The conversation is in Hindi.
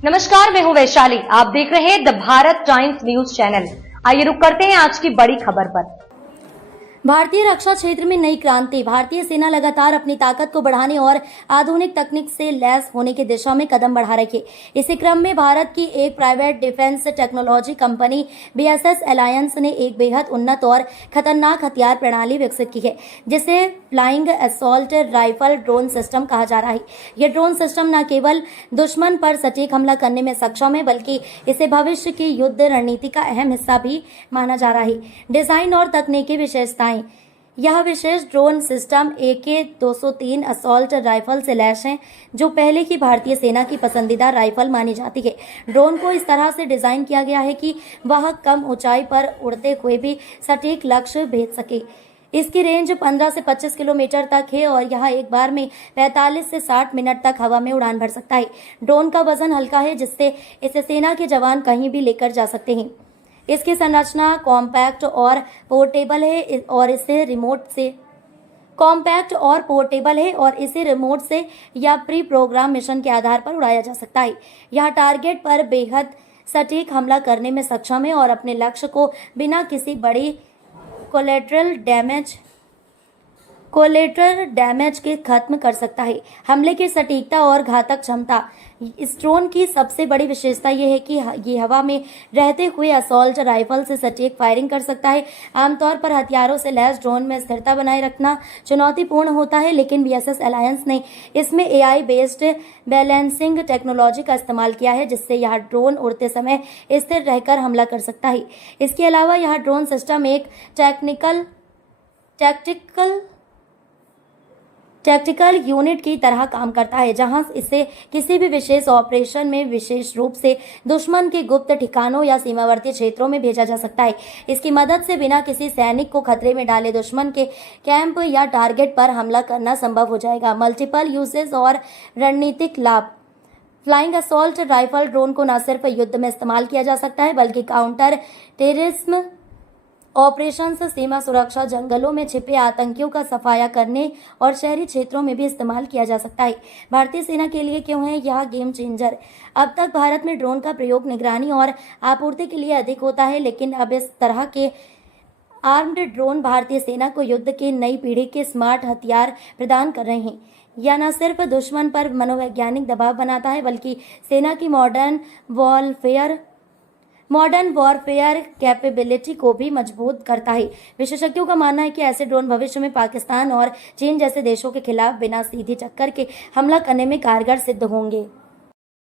नमस्कार, मैं हूं वैशाली। आप देख रहे हैं the Bharat times news channel. आइए रुक करते हैं आज की बड़ी खबर पर। भारतीय रक्षा क्षेत्र में नई क्रांति। भारतीय सेना लगातार अपनी ताकत को बढ़ाने और आधुनिक तकनीक से लैस होने की दिशा में कदम बढ़ा रही है। इसी क्रम में भारत की एक private defence technology company BSS Alliance ने एक बेहद उन्नत और खतरनाक हथियार प्रणाली विकसित की है, जिसे flying assault rifle drone system कहा जा रहा है। यह ड्रोन सिस्टम न केवल दुश्मन पर सटीक हमला करने में सक्षम है, बल्कि इसे भविष्य की युद्ध रणनीति का अहम हिस्सा भी माना जा रहा है। डिजाइन और तकनीकी विशेषताएं। यह विशेष drone system AK-203 assault rifle से लैस है, जो पहले की भारतीय सेना की पसंदीदा राइफल मानी जाती है। ड्रोन को इस तरह से डिजाइन किया गया है कि वह कम ऊंचाई पर उड़ते हुए भी सटीक लक्ष्य भेज सके। इसकी रेंज 15 से 25 किलोमीटर तक है और यह एक बार में 45 से 60 मिनट तक हवा में उड़ान भर सकता है। ड्रोन का वजन हल्का है, जिससे इसे सेना के जवान कहीं भी लेकर जा सकते हैं। इसकी संरचना कॉम्पैक्ट और पोर्टेबल है और इसे रिमोट से या प्री प्रोग्राम मिशन के आधार पर उड़ाया जा सकता है। यह टारगेट पर बेहद सटीक हमला करने में सक्षम है और अपने लक्ष्य को बिना किसी बड़ी कोलेटरल डैमेज के खत्म कर सकता है। हमले की सटीकता और घातक क्षमता। इस ड्रोन की सबसे बड़ी विशेषता यह है कि ये हवा में रहते हुए असॉल्ट राइफल से सटीक फायरिंग कर सकता है। आमतौर पर हथियारों से लैस ड्रोन में स्थिरता बनाए रखना चुनौतीपूर्ण होता है, लेकिन बीएसएस एलायंस ने इसमें AI बेस्ड बैलेंसिंग टेक्नोलॉजी का इस्तेमाल किया है, जिससे यह ड्रोन उड़ते समय स्थिर रहकर हमला कर सकता है। इसके अलावा यह ड्रोन सिस्टम एक टैक्टिकल यूनिट की तरह काम करता है, जहां इसे किसी भी विशेष ऑपरेशन में विशेष रूप से दुश्मन के गुप्त ठिकानों या सीमावर्ती क्षेत्रों में भेजा जा सकता है। इसकी मदद से बिना किसी सैनिक को खतरे में डाले दुश्मन के कैंप या टारगेट पर हमला करना संभव हो जाएगा। मल्टीपल यूजेस और रणनीतिक लाभ। फ्लाइंग असॉल्ट राइफल ड्रोन को न सिर्फ युद्ध में इस्तेमाल किया जा सकता है, बल्कि काउंटर टेररिज्म ऑपरेशन, सीमा सुरक्षा, जंगलों में छिपे आतंकियों का सफाया करने और शहरी क्षेत्रों में भी इस्तेमाल किया जा सकता है। भारतीय सेना के लिए क्यों है यह गेम चेंजर? अब तक भारत में ड्रोन का प्रयोग निगरानी और आपूर्ति के लिए अधिक होता है, लेकिन अब इस तरह के आर्म्ड ड्रोन भारतीय सेना को युद्ध की नई पीढ़ी के स्मार्ट हथियार प्रदान कर रहे हैं। यह न सिर्फ दुश्मन पर मनोवैज्ञानिक दबाव बनाता है, बल्कि सेना की मॉडर्न वॉरफेयर कैपेबिलिटी को भी मजबूत करता है। विशेषज्ञों का मानना है कि ऐसे ड्रोन भविष्य में पाकिस्तान और चीन जैसे देशों के खिलाफ बिना सीधी टक्कर के हमला करने में कारगर सिद्ध होंगे।